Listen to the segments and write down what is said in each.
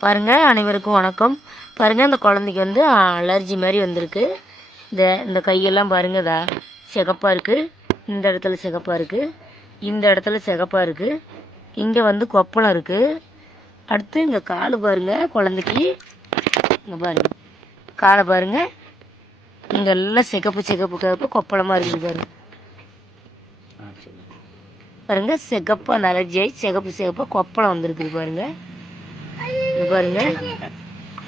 பாருங்கள், அனைவருக்கும் வணக்கம். பாருங்கள், இந்த குழந்தைக்கு வந்து அலர்ஜி மாதிரி வந்திருக்கு. இந்த கையெல்லாம் பாருங்கள், சிகப்பாக இருக்குது. இந்த இடத்துல சிகப்பாக இருக்குது, இந்த இடத்துல சிகப்பாக இருக்குது. இங்கே வந்து கொப்பளம் இருக்குது. அடுத்து இங்கே கால் பாருங்கள் குழந்தைக்கு. இங்கே பாருங்கள், காலை பாருங்கள். இங்கே எல்லாம் சிகப்பு சிகப்பு சிகப்பு கொப்பளமாக இருக்குது பாருங்கள். பாருங்கள், சிகப்பாக அந்த அலர்ஜி ஆகி சிகப்பு சிகப்பாக கொப்பளம் வந்துருக்குது பாருங்கள். இங்கே பாருங்கள்,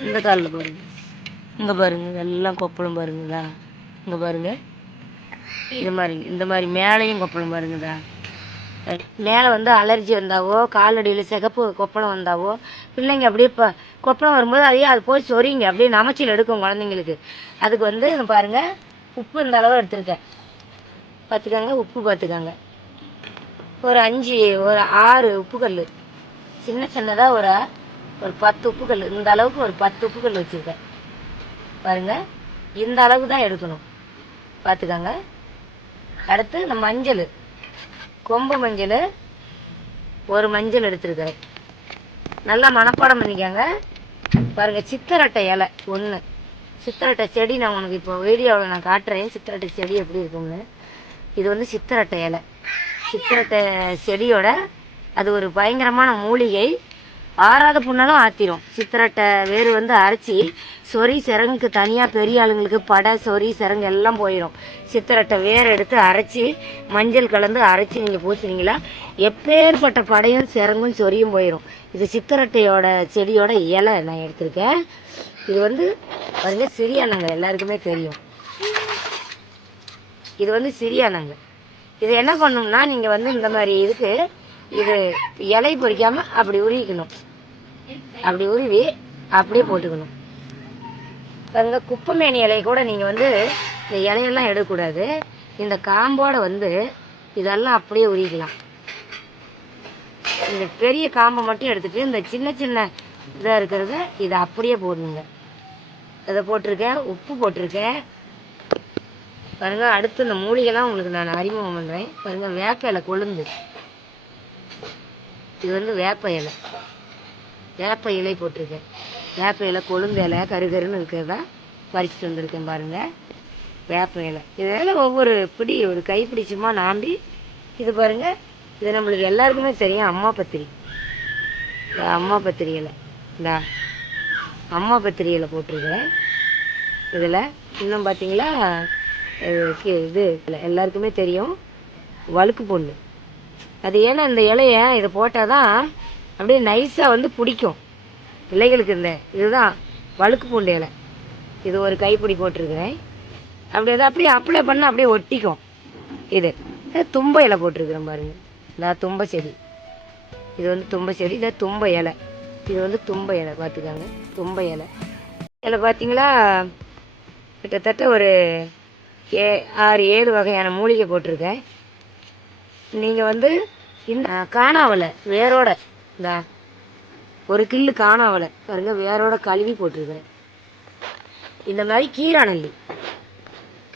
இந்த காலில் பாருங்கள். இங்கே பாருங்கள், எல்லாம் கொப்பளம் பாருங்கதா. இங்கே பாருங்கள், இந்த மாதிரி மேலேயும் கொப்பளம் பாருங்கதா. மேலே வந்து அலர்ஜி வந்தாவோ, காலடியில் சிகப்பு கொப்பளம் வந்தாவோ, பிள்ளைங்க அப்படியே இப்போ கொப்பளம் வரும்போது அது போய் சொரிங்க, அப்படியே நமைச்சில் எடுக்கும் குழந்தைங்களுக்கு. அதுக்கு வந்து பாருங்கள், உப்பு இந்த அளவு எடுத்துருக்கேன் பார்த்துக்கோங்க. உப்பு பார்த்துக்கோங்க, ஒரு 6 உப்புக்கல், சின்ன சின்னதாக ஒரு 10 உப்புக்கல், இந்த அளவுக்கு ஒரு 10 உப்புக்கல் வச்சுருக்கேன் பாருங்கள். இந்த அளவு தான் எடுக்கணும் பார்த்துக்கோங்க. அடுத்து இந்த மஞ்சள், கொம்பு மஞ்சள், ஒரு மஞ்சள் எடுத்துருக்கேன். நல்லா மனப்பாடம் பண்ணிக்கோங்க. பாருங்கள், சித்தரட்டை இலை 1, சித்தரட்டை செடி. நான் உனக்கு இப்போ வீடியோவில் நான் காட்டுறேன் சித்தரட்டை செடி எப்படி இருக்கும்னு. இது வந்து சித்தரட்டை இலை. சித்தரட்டை செடியோட அது ஒரு பயங்கரமான மூலிகை. ஆறாத புண்ணாலும் ஆற்றிடும். சித்தரட்டை வேறு வந்து அரைச்சி சொறி சிறங்குக்கு தனியாக, பெரிய ஆளுங்களுக்கு படை சொறி சிறங்கு எல்லாம் போயிடும். சித்தரட்டை வேறு எடுத்து அரைச்சி மஞ்சள் கலந்து அரைச்சி நீங்கள் பூசுனீங்களா எப்பேற்பட்ட படையும் சிறங்கும் சொறியும் போயிடும். இது சித்தரட்டையோட செடியோட இலை நான் எடுத்திருக்கேன். இது வந்து பாருங்கள், சிறியானங்க எல்லாருக்குமே தெரியும். இது வந்து சிறியானங்க. இது என்ன பண்ணணும்னா, நீங்கள் வந்து இந்த மாதிரி இதுக்கு இது இலை பொறிக்காமல் அப்படி உருவிக்கணும். அப்படி உருவி அப்படியே போட்டுக்கணும் பாருங்க. குப்பைமேனி இலையை கூட நீங்கள் வந்து இந்த இலையெல்லாம் எடுக்கக்கூடாது. இந்த காம்போடு வந்து இதெல்லாம் அப்படியே உருவிக்கலாம். இந்த பெரிய காம்பை மட்டும் எடுத்துகிட்டு இந்த சின்ன சின்ன இதாக இருக்கிறத இதை அப்படியே போடணுங்க. இதை போட்டிருக்கேன், உப்பு போட்டிருக்கேன் பாருங்கள். அடுத்து இந்த மூலிகைலாம் உங்களுக்கு நான் அறிமுகம் பண்ணுறேன் பாருங்கள். வேப்ப இலை கொழுந்து, இது வந்து வேப்ப இலை. வேப்ப இலை போட்டிருக்கேன். வேப்ப இலை கொழுந்து இலை கருகருன்னு இருக்கிறதா பறிச்சுட்டு வந்திருக்கேன் பாருங்கள். வேப்ப இலை இதெல்லாம் ஒவ்வொரு பிடி, ஒரு கைப்பிடி சும்மா நாம்பி. இது பாருங்கள், இது நம்மளுக்கு எல்லாருக்குமே தெரியும் அம்மா பத்திரி. அம்மா பத்திரி இலை, இந்த அம்மா பத்திரி இலை போட்டிருக்கேன் இதில். இன்னும் பார்த்தீங்களா, இது எல்லாருக்குமே தெரியும் வழுக்கு பொண்ணு. அது ஏன்னா இந்த இலையை இதை போட்டால் தான் அப்படியே நைஸாக வந்து பிடிக்கும் பிள்ளைகளுக்கு. இந்த இதுதான் வழுக்கு பூண்டு இலை. இது ஒரு கைப்பிடி போட்டிருக்கிறேன். அப்படி எதாவது அப்படியே அப்ளை பண்ணால் அப்படியே ஒட்டிக்கும். இது தும்பை இலை போட்டிருக்கிறேன் பாருங்கள். இந்த தும்பை செடி, இது வந்து தும்பை செடி. இதை தும்பை இலை, இது வந்து தும்பை இலை பார்த்துக்காங்க. தும்பை இலை இலை பார்த்தீங்களா, கிட்டத்தட்ட ஒரு 6-7 வகையான மூலிகை போட்டிருக்கேன். நீங்கள் வந்து இந்த காணாவலை வேரோட, இந்த ஒரு கில்லு காணாவலை பாருங்க, வேரோட கழுவி போட்டிருக்கேன். இந்த மாதிரி கீராநெல்லி,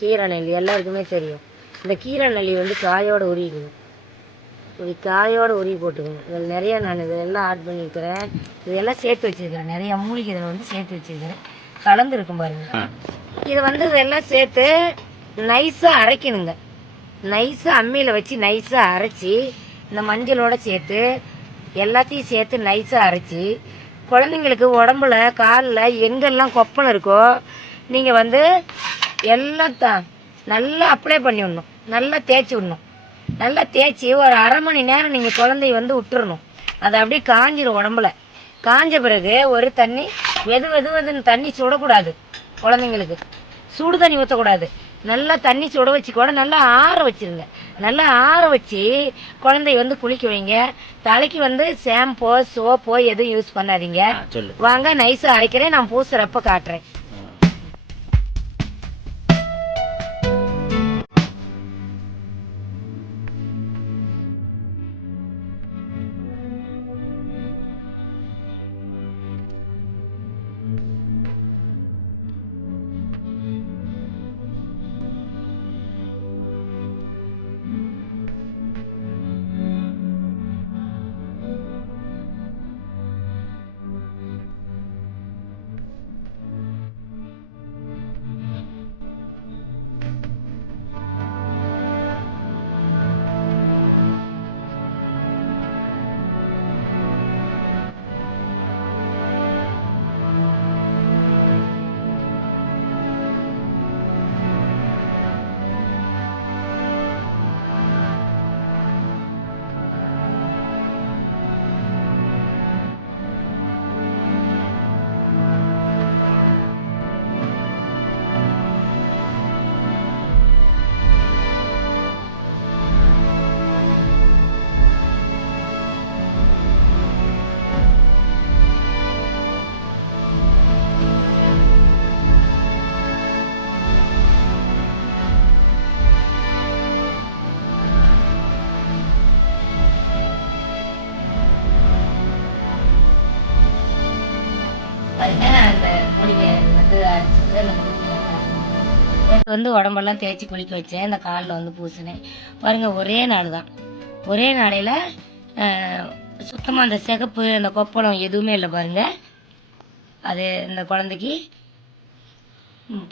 கீராநெல்லி எல்லாருக்குமே தெரியும். இந்த கீராநெல்லி வந்து காயோட உருவிக்கணும். இப்படி காயோட உருவி போட்டுக்கணும். இதில் நிறையா நான் இதெல்லாம் ஆட் பண்ணியிருக்கிறேன். இதெல்லாம் சேர்த்து வச்சுருக்கிறேன். நிறையா மூலிகை இதில் வந்து சேர்த்து வச்சுருக்கிறேன், கலந்துருக்கும் பாருங்கள். இது வந்து இதெல்லாம் சேர்த்து நைஸாக அரைக்கணுங்க. நைஸாக அம்மியில் வச்சு நைஸாக அரைச்சி, இந்த மஞ்சளோடு சேர்த்து எல்லாத்தையும் சேர்த்து நைஸாக அரைச்சி, குழந்தைங்களுக்கு உடம்புல காலில் எங்கெல்லாம் கொப்பளம் இருக்கோ நீங்கள் வந்து எல்லாம் நல்லா அப்ளை பண்ணி விடணும். நல்லா தேய்ச்சி விடணும். நல்லா தேய்ச்சி ஒரு 1/2 மணி நேரம் நீங்கள் குழந்தைய வந்து விட்டுறணும். அதை அப்படியே காஞ்சிடும் உடம்புல. காஞ்ச பிறகு ஒரு தண்ணி வெதுன்னு தண்ணி சுடக்கூடாது. குழந்தைங்களுக்கு சுடு தண்ணி ஊற்றக்கூடாது. நல்லா தண்ணி சுட வச்சு கூட நல்லா ஆற வச்சுருங்க. நல்லா ஆற வச்சு குழந்தைய வந்து குளிக்க வைங்க. தலைக்கு வந்து ஷாம்போ சோப்போ எதுவும் யூஸ் பண்ணாதீங்க. வாங்க நைஸாக அரைக்கிறேன், நான் பூசுறப்ப காட்டுறேன். உடம்பெல்லாம் தேய்ச்சி குளிக்க வச்சேன். இந்த காலில் பூசினேன் பாருங்கள். ஒரே நாள் தான், ஒரே நாளையில் சுத்தமாக அந்த சிகப்பு அந்த கொப்பளம் எதுவுமே இல்லை பாருங்கள். அது இந்த குழந்தைக்கு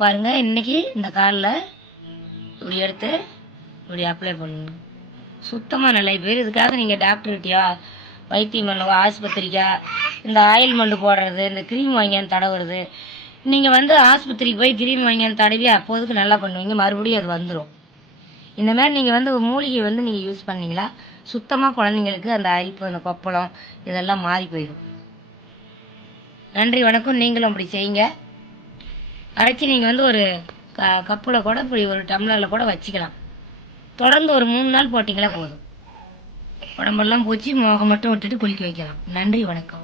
பாருங்கள். இன்றைக்கி இந்த காலில் இப்படி எடுத்து இப்படி அப்ளை பண்ணணும். சுத்தமாக நல்லா பேர். இதுக்காக நீங்கள் டாக்டர்கிட்டயா வைத்தியம் பண்ணுவா ஆஸ்பத்திரிக்கா இந்த ஆயில்மெண்ட் போடுறது இந்த க்ரீம் வாங்கியாந்து தடவுறது. நீங்கள் ஆஸ்பத்திரிக்கு போய் க்ரீம் வாங்கியாந்து தடவி அப்போதுக்கு நல்லா பண்ணுவீங்க, மறுபடியும் அது வந்துடும். இந்த மாதிரி நீங்கள் மூலிகை நீங்கள் யூஸ் பண்ணிங்களா சுத்தமாக குழந்தைங்களுக்கு அந்த அரிப்பு அந்த கொப்பளம் இதெல்லாம் மாறி போயிடும். நன்றி வணக்கம். நீங்களும் அப்படி செய்யுங்க. அரைச்சி நீங்கள் ஒரு கப்பில் கூட இப்படி ஒரு டம்ளரில் கூட வச்சுக்கலாம். தொடர்ந்து ஒரு 3 நாள் போட்டிங்களா போதும். உடம்பெல்லாம் பூச்சி முகம் மட்டும் விட்டுட்டு குளிக்க வைக்கலாம். நன்றி வணக்கம்.